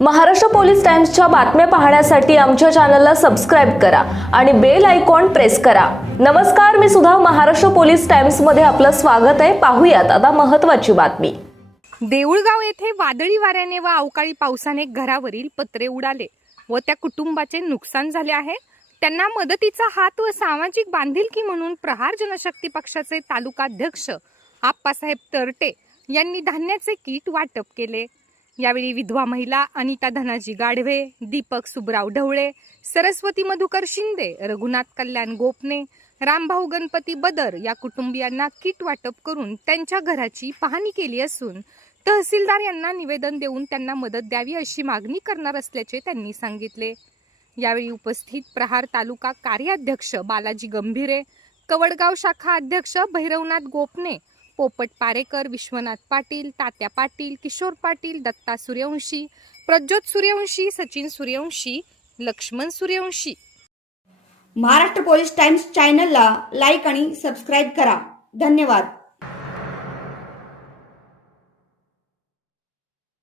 Maharashtra police टाइम्सच्या बातम्या पाहण्यासाठी आमच्या चॅनलला सबस्क्राईब करा आणि बेल आयकॉन प्रेस करा. नमस्कार मी सुद्धा महाराष्ट्र पोलीस टाइम्समध्ये आपलं स्वागत आहे. पाहूयात आता महत्वाची बातमी. देऊळगाव येथे वादळी वाऱ्याने व अवकाळी पावसाने घरावरील पत्रे उडाले व त्या कुटुंबाचे नुकसान झाले आहे. त्यांना मदतीचा हात व सामाजिक बांधिलकी म्हणून प्रहार जनशक्ती पक्षाचे तालुकाध्यक्ष आप्पासाहेब तरटे यांनी धान्याचे किट वाटप केले. यावेळी विधवा महिला अनिता धनाजी गाढवे दीपक सुबराव ढवळे सरस्वती मधुकर शिंदे रघुनाथ कल्याण गोपने रामभाऊ गणपती बदर या कुटुंबियांना किट वाटप करून त्यांच्या घराची पाहणी केली असून तहसीलदार यांना निवेदन देऊन त्यांना मदत द्यावी अशी मागणी करणार असल्याचे त्यांनी सांगितले. यावेळी उपस्थित प्रहार तालुका कार्याध्यक्ष बालाजी गंभीरे कवडगाव शाखा अध्यक्ष भैरवनाथ गोपने पोपट पारेकर विश्वनाथ पाटील तात्या पाटील किशोर पाटील दत्ता सूर्यवंशी प्रज्योत सूर्यवंशी सचिन सूर्यवंशी लक्ष्मण सूर्यवंशी. महाराष्ट्र पोलीस टाइम्स चॅनलला लाईक आणि सबस्क्राईब करा. धन्यवाद.